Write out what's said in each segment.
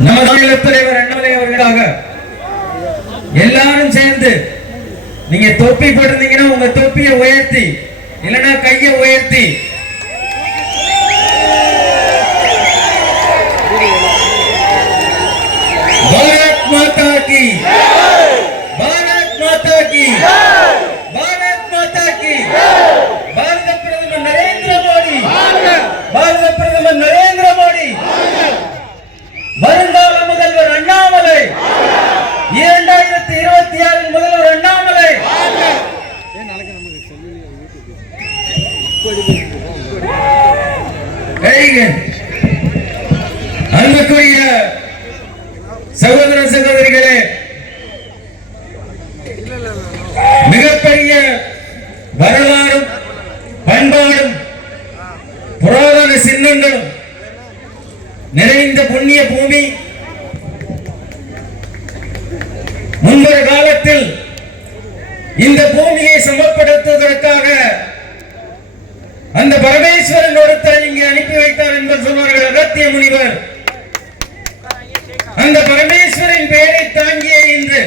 நம்ம மாநில தலைவர் அண்ணாமலை அவர்களாக. எல்லாரும் சேர்ந்து நீங்க தொப்பி போட்டிருந்தீங்கன்னா உங்க தொப்பியை உயர்த்தி இல்லைன்னா கையை உயர்த்தி பாரத் மாதா கி பாரத் மாதா கி பாரத் மாதா கி பாரத பிரதமர் நரேந்திர மோடி பாரத பிரதமர் நரேந்திர மோடி வருங்கால முதல்வர் அண்ணாமலை இரண்டாயிரத்தி இருபத்தி ஆறில் முதல்வர் அண்ணாமலை. அன்புக்குரிய சகோதர சகோதரிகளே மிகப்பெரிய வரலாறும் பண்பாடும் புராதன சின்னங்களும் நிறைந்த புண்ணிய பூமி காலத்தில் இந்த பூமியை சமப்படுத்துவதற்காக அந்த பரமேஸ்வரன் ஒருத்தரை இங்கே அனுப்பி வைத்தார் என்று சொன்னார்கள் அகத்திய முனிவர். அந்த பரமேஸ்வரின் பெயரை தாங்கிய இன்று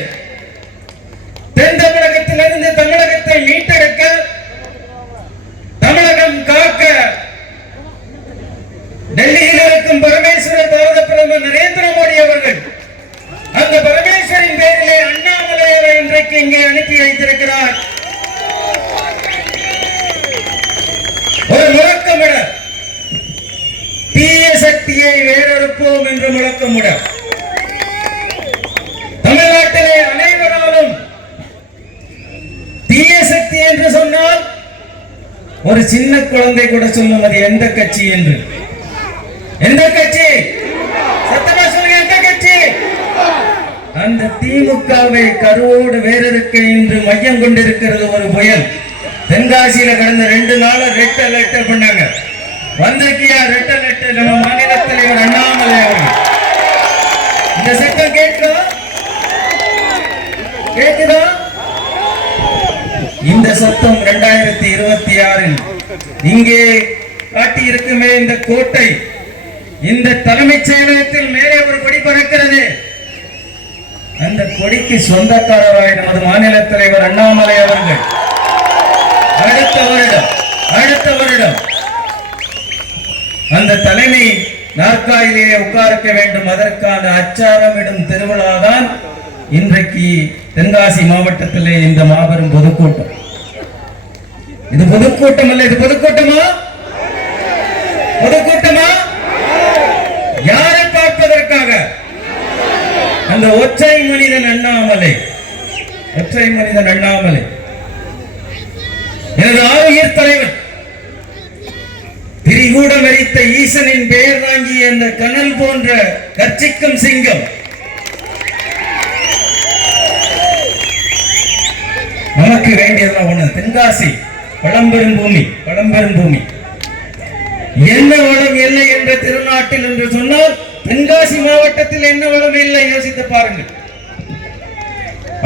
தென் தமிழகத்திலிருந்து தமிழகத்தை மீட்டெடுக்க தமிழகம் காக்க டெல்லியில் இருக்கும் பரமேஸ்வர பாரத பிரதமர் நரேந்திர மோடி அவர்கள் அந்த பரமேஸ்வரின் பெயரிலே அண்ணாமலை இன்றைக்கு இங்கே அனுப்பி வைத்திருக்கிறார். ஒரு முழக்கமிட தீய சக்தியை வேறறுப்போம் என்று முழக்கமிட தமிழ்நாட்டிலே அனைவராலும் தீய சக்தி என்று சொன்னால் ஒரு சின்ன குழந்தை கூட சொல்லும் அது எந்த கட்சி என்று. எந்த கட்சி சத்தமா சொல்லுங்க எந்த கட்சி அந்த திமுகவை கருவோடு வேறறுக்க இன்று மையம் கொண்டிருக்கிறது ஒரு புயல். தென்காசியில கடந்த ரெண்டு நாள ரெட் அலர்ட் பண்ணாங்க. வந்திருக்கியா ரெட் அலர்ட்? நம்ம மாநில தலைவர் அண்ணாமலை அவர்கள். இந்த சட்டம் கேட்குதா? கேட்குதா? இந்த சத்தம் இரண்டாயிரத்தி இருபத்தி ஆறில் இங்கே காட்டியிருக்குமே இந்த கோட்டை. இந்த தலைமைச் செயலகத்தில் மேலே ஒரு படி பறக்கிறது. அந்த கொடிக்கு சொந்தக்காரராய் நமது மாநில தலைவர் அண்ணாமலை அவர்கள். அடுத்த வருடம் அடுத்த வருடம். அந்த தலைமை நாற்காயிலேயே உட்கார்க்க வேண்டும். அதற்கான அச்சாரமிடும் திருவிழாதான் இன்றைக்கு தென்காசி மாவட்டத்திலே இந்த மாபெரும் பொதுக்கூட்டம். இது பொதுக்கூட்டம் அல்ல இது பொதுக்கூட்டமா? பொதுக்கூட்டம்? அந்த ஒற்றை மனிதன் அண்ணாமலை. ஒற்றை மனிதன் அண்ணாமலை. எனது ஆரோக்கியர் தலைவர் திரிகூட மறித்த ஈசனின் பெயர் வாங்கிய அந்த கனல் போன்ற கர்ச்சிக்கும் சிங்கம் நமக்கு வேண்டியதெல்லாம் ஒண்ணு. தென்காசி பழம்பெரும் பூமி பழம்பெரும் பூமி. என்ன வளம் இல்லை என்ற திருநாட்டில் என்று சொன்னால் தென்காசி மாவட்டத்தில் என்ன வளம் இல்லை? யோசித்து பாருங்கள்.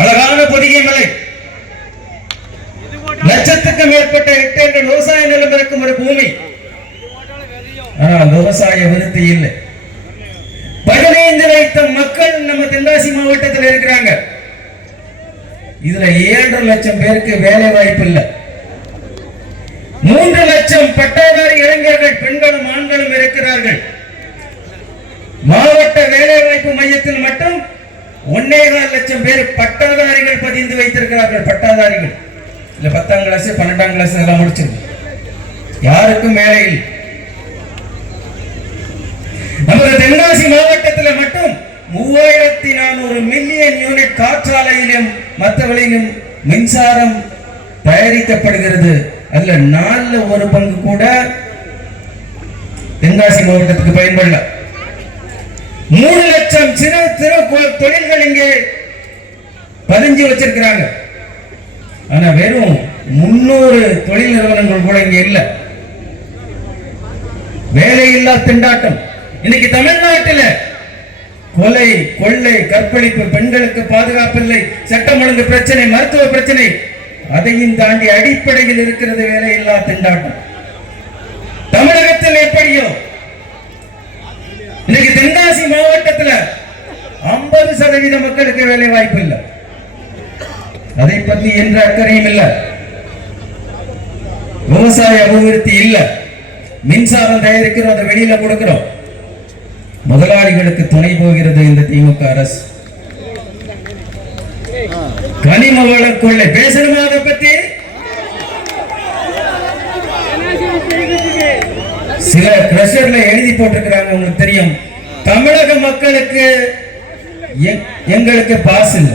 அழகான பொதிகை மலை. லட்சத்துக்கு மேற்பட்ட ஹெக்டேர்கள் விவசாய நிலம் இருக்கும் ஒரு பூமி. ஆனால் விவசாய விருத்தி இல்லை. பதினைந்து லட்சம் மக்கள் நம்ம தென்காசி மாவட்டத்தில் இருக்கிறாங்க. இதுல ஏழரை லட்சம் பேருக்கு வேலை வாய்ப்பு இல்லை. மூன்று லட்சம் பட்டாதாரி இளைஞர்கள் பெண்களும் ஆண்களும் இருக்கிறார்கள். மாவட்ட வேலை வாய்ப்பு மையத்தில் மட்டும் ஒன்னேகால் லட்சம் பேர் பட்டாதாரிகள் பதிந்து வைத்திருக்கிறார்கள் பட்டாதாரிகள். இல்ல பத்தாம் கிளாஸ் பன்னெண்டாம் கிளாஸ் எல்லாம் முடிச்சிருக்கு யாருக்கும் வேலை இல்லை. நமது தென்காசி மாவட்டத்தில் மட்டும் மூவாயிரத்தி நானூறு மில்லியன் யூனிட் காற்றாலையிலும் மற்றவழிலும் மின்சாரம் தயாரிக்கப்படுகிறது. அல்ல நாலுல ஒரு பங்கு கூட தென்காசி மாவட்டத்துக்கு பயன்படலாம் மூணு லட்சம் சிறு சிறு தொழில்கள் இங்கே பதிஞ்சு வச்சிருக்கிறாங்க. ஆனா வெறும் முன்னூறு தொழில் நிறுவனங்கள் கூட இங்க இல்ல. வேலையில்லா திண்டாட்டம். இன்னைக்கு தமிழ்நாட்டில் கொலை கொள்ளை கற்பழிப்பு பெண்களுக்கு பாதுகாப்பு இல்லை சட்டம் ஒழுங்கு பிரச்சனை மருத்துவ பிரச்சனை அதையும் தாண்டி அடிப்படையில் இருக்கிறது வேலையில்லா திண்டாட்டம். தமிழகத்தில் எப்படியோ இன்னைக்கு தென்காசி மாவட்டத்துல ஐம்பது சதவீத மக்களுக்கு வேலை வாய்ப்பு இல்லை. அதை பத்தி என்ற அக்கறையும் இல்லை. விவசாய அபிவிருத்தி இல்லை. மின்சாரம் தயாரிக்கிறோம் அதை வெளியில கொடுக்கிறோம். முதலாளிகளுக்கு துணை போகிறது இந்த திமுக அரசு. கனிம வள கொள்ளை பேசணுமா அதை பத்தி? சில பிரஷர்ல எழுதி போட்டிருக்கிறாங்க உங்களுக்கு தெரியும். தமிழக மக்களுக்கு எ- எங்களுக்கு பாஸ் இல்லை.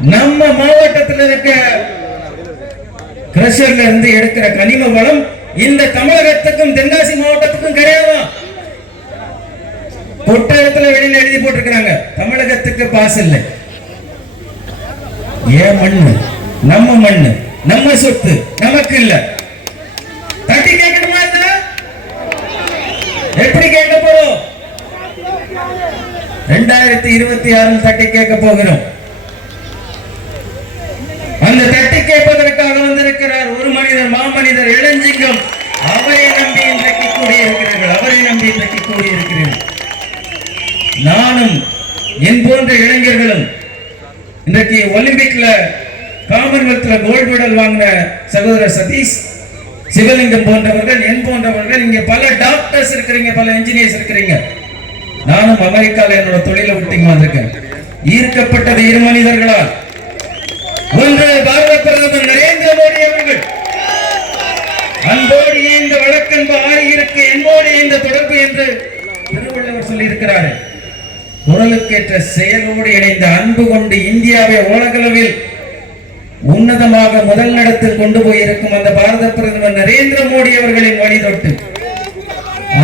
நம்ம மாவட்டத்தில் இருக்க கிரஷர்ல இருந்து எடுக்கிற கனிம வளம் இந்த தமிழகத்துக்கும் தென்காசி மாவட்டத்துக்கும் கிடையாதா? புத்தகத்துல வெளியில எழுதி போட்டிருக்கிறாங்க. தமிழகத்துக்கு பாஸ் இல்லை. ஏன் மண்ணு? நம்ம மண்ணு. நம்ம சொத்து. நமக்கு இல்ல தட்டி கேட்கணுமா இல்ல எப்படி கேட்க போறோம்? ரெண்டாயிரத்தி இருபத்தி ஆறில் தட்டி கேட்க போகிறோம். அந்த தட்டி கேட்பதற்காக வந்திருக்கிறார் ஒரு மனிதர் மாமனிதர் இளஞ்சிங்கம். அவரை நம்பி இன்றைக்கு கூடியிருக்கிறீர்கள் அவரை நம்பி இன்றைக்கு கூடியிருக்கிறீர்கள் நானும் என் போன்ற இளைஞர்களும் இன்றைக்கு ஒலிம்பிக்ல காமன்வெல்த்ல கோல்டு மெடல் வாங்கின சகோதரர் சதீஷ் சிவலிங்கம் போன்றவர்கள் என் போன்றவர்கள் இருக்கிறீங்க பல டாக்டர்ஸ் இருக்கிறீங்க பல இன்ஜினியர்ஸ் இருக்கிறீங்க. நானும் அமெரிக்கால என்னோட தொழிலை விட்டு வந்திருக்கேன். ஈர்க்கப்பட்டது இரு மனிதர்களால். ஒன்று பாரத பிரதமர் நரேந்திர மோடி அவர்கள். அன்போடு இந்த வழக்கன்பு ஆகியிருக்கு என்போடு இந்த தொடர்பு என்று திருவள்ளுவர் சொல்லியிருக்கிறாரு. குரலுக்கேற்ற செயலோடு இணைந்த அன்பு கொண்டு இந்தியாவை உலகளவில் உன்னதமாக முதல் நடத்தில் கொண்டு போயிருக்கும் அந்த பாரத பிரதமர் நரேந்திர மோடி அவர்களின் வழிதொட்டு.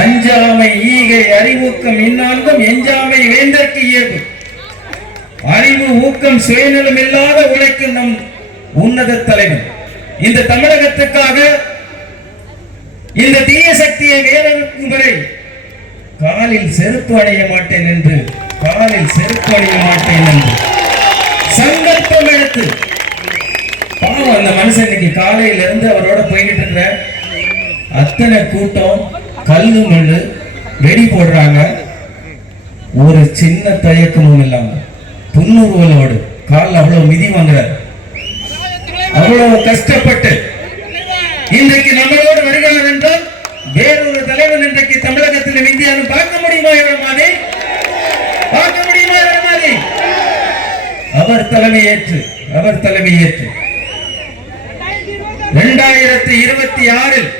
அஞ்சாமை ஈகை அறிவூக்கம் இன்னான்கும் எஞ்சாமை வேந்தற்கு இயல்பு. அறிவு ஊக்கம் சுயநலம் இல்லாத உழைக்கும் நம் உன்னத தலைவர் இந்த தமிழகத்துக்காக இந்த தீய சக்தியை வேறறுக்கும் வரை காலில் செருப்பு அடைய மாட்டேன் என்று காலில் செருப்பு அணிய மாட்டேன் என்று சங்கல்பம் எடுத்து பாவம் அந்த மனுஷன் இன்னைக்கு காலையில இருந்து அவரோட போய்கிட்டு இருக்கிற அத்தனை கூட்டம் கல்லு மண்ணு வெடி போடுறாங்க. ஒரு சின்ன தயக்கமும் இல்லாம புன்னுருவலோடு காலில் அவ்வளவு மிதி வாங்குறாரு. அவ்வளவு கஷ்டப்பட்டு இன்றைக்கு நம்மளோடு வருகிறார் என்றால் வேறொரு தலைவன் இன்றைக்கு தமிழகத்தில் இந்தியாவில் பார்க்க முடியுமா இவர் மாதிரி? பார்க்க முடியுமா இவர் மாதிரி? அவர் தலைமையேற்று அவர் தலைமையேற்று. இரண்டாயிரத்தி இருபத்தி ஆறில்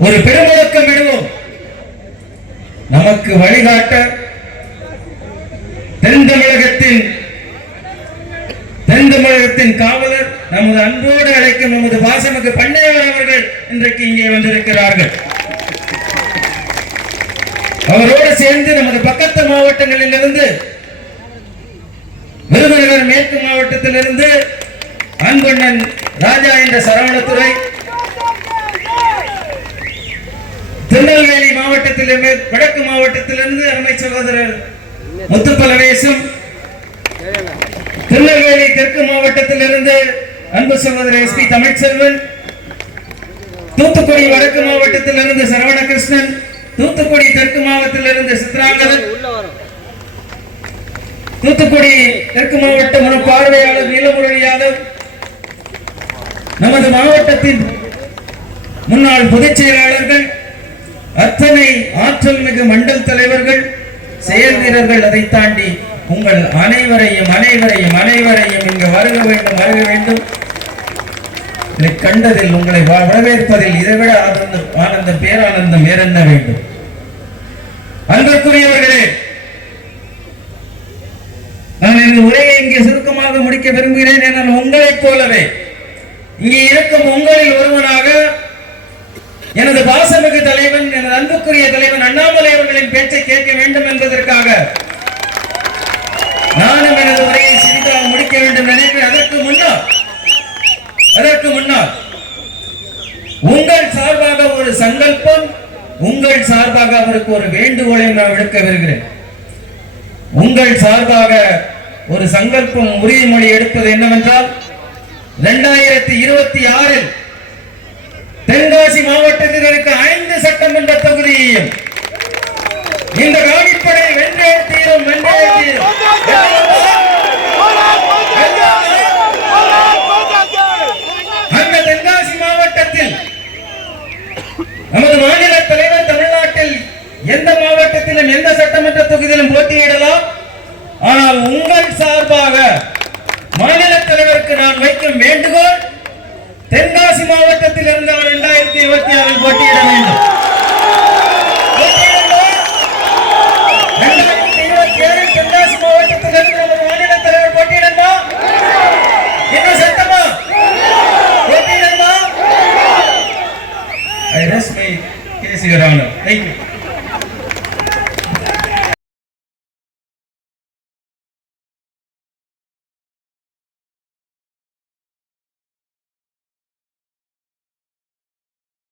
ஒரு பெருமுழக்கம் விடுவோம் நமக்கு வழிகாட்ட தென் தமிழகத்தின் தென் தமிழகத்தின் காவலர் நமது அன்போடு அழைக்கும் நமது பாசமிகு பண்ணையார் அவர்கள் இன்றைக்கு இங்கே வந்திருக்கிறார்கள். அவரோடு சேர்ந்து நமது பக்கத்து மாவட்டங்களிலிருந்து விருதுநகர் மேற்கு மாவட்டத்திலிருந்து அன்பண்ணன் ராஜா என்ற சரவணத்துறை. திருநெல்வேலி மாவட்டத்திலிருந்து வடக்கு மாவட்டத்திலிருந்து அருமை சகோதரர் முத்துப்பலவேசம் திருநெல்வேலி தெற்கு மாவட்டத்திலிருந்து அன்பு சகோதரர் எஸ் பி தமிழ்ச்செல்வன். தூத்துக்குடி வடக்கு மாவட்டத்திலிருந்து சரவணகிருஷ்ணன். தூத்துக்குடி தெற்கு மாவட்டத்திலிருந்து சித்ராங்கதன். தூத்துக்குடி தெற்கு மாவட்ட பார்வையாளர் நீலமுரளி யாதவ். நமது மாவட்டத்தின் முன்னாள் பொதுச் செயலாளர்கள் அத்தனை ஆற்றல் மிகு மண்டல் தலைவர்கள் செயல் வீரர்கள் அதை தாண்டி உங்கள் அனைவரையும் அனைவரையும் அனைவரையும் இங்கு வருக வேண்டும் வருக வேண்டும். இதை கண்டதில் உங்களை வரவேற்பதில் இதைவிட ஆனந்தம் ஆனந்தம் பேரானந்தம் வேறென்ன வேண்டும்? அன்பிற்குரியவர்களே நான் இந்த உரையை இங்கே சுருக்கமாக முடிக்க விரும்புகிறேன் என உங்களைப் போலவே இங்கே இருக்கும் உங்களில் ஒருவனாக எனது பாசமிகு தலைவன் எனது அன்புக்குரிய தலைவன் அண்ணாமலை அவர்களின் பேச்சை கேட்க வேண்டும் என்பதற்காக நானும் எனது உரையை சிறிதாக முடிக்க வேண்டும் நினைக்கிறேன். அதற்கு முன்னால் அதற்கு முன்னால் உங்கள் சார்பாக ஒரு சங்கல்பம் உங்கள் சார்பாக அவருக்கு ஒரு வேண்டுகோளை நான் விடுக்க வருகிறேன் உங்கள் சார்பாக ஒரு சங்கல்பம் உறுதிமொழி எடுப்பது என்னவென்றால் இரண்டாயிரத்தி இருபத்தி ஆறில் தென்காசி மாவட்டத்தில் இருக்க ஐந்து சட்டமன்ற தொகுதியையும் இந்த காணிப்படை வென்றே தீரும் வென்றே தீரும். அந்த தென்காசி மாவட்டத்தில் நமது மாநில தலைவர் தமிழ்நாட்டில் எந்த மாவட்டத்திலும் எந்த சட்டமன்ற தொகுதியிலும் போட்டியிடலாம். ஆனால் உங்கள் சார்பாக மாநில தலைவருக்கு நான் வைக்கும் வேண்டுகோள் தென்காசி மாவட்டத்தில் இருந்தால் இரண்டாயிரத்தி இருபத்தி ஆறில் போட்டியிட வேண்டும் போட்டியிடுங்கள். 2027 தென்காசி மாவட்டத்தில் இருந்து நமது மாநில தலைவர் போட்டியிடமா என்ன சட்டமா போட்டியிடமா I rest my case, Your Honor.